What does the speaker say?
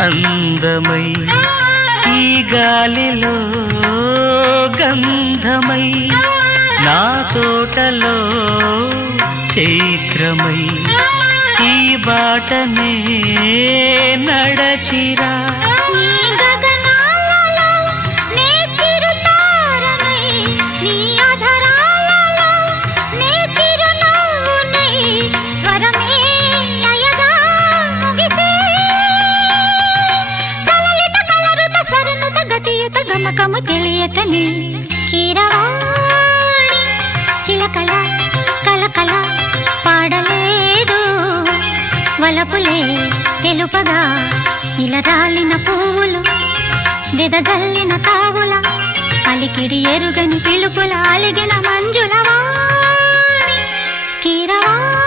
అందమై ఈ గాలిలో గంధమై నా తోటలో చైత్రమై ఈ బాటనే నడచిరా గమకము తెలియకని కీరవాణి చిలకల కలకల పాడలేదు వలపులే తెలుపగా ఇలా రాలిన పువ్వులు వెదజల్లిన తావుల అలికిడి ఎరుగని పిలుపుల అలిగిన మంజుల వాణి కీరవాణి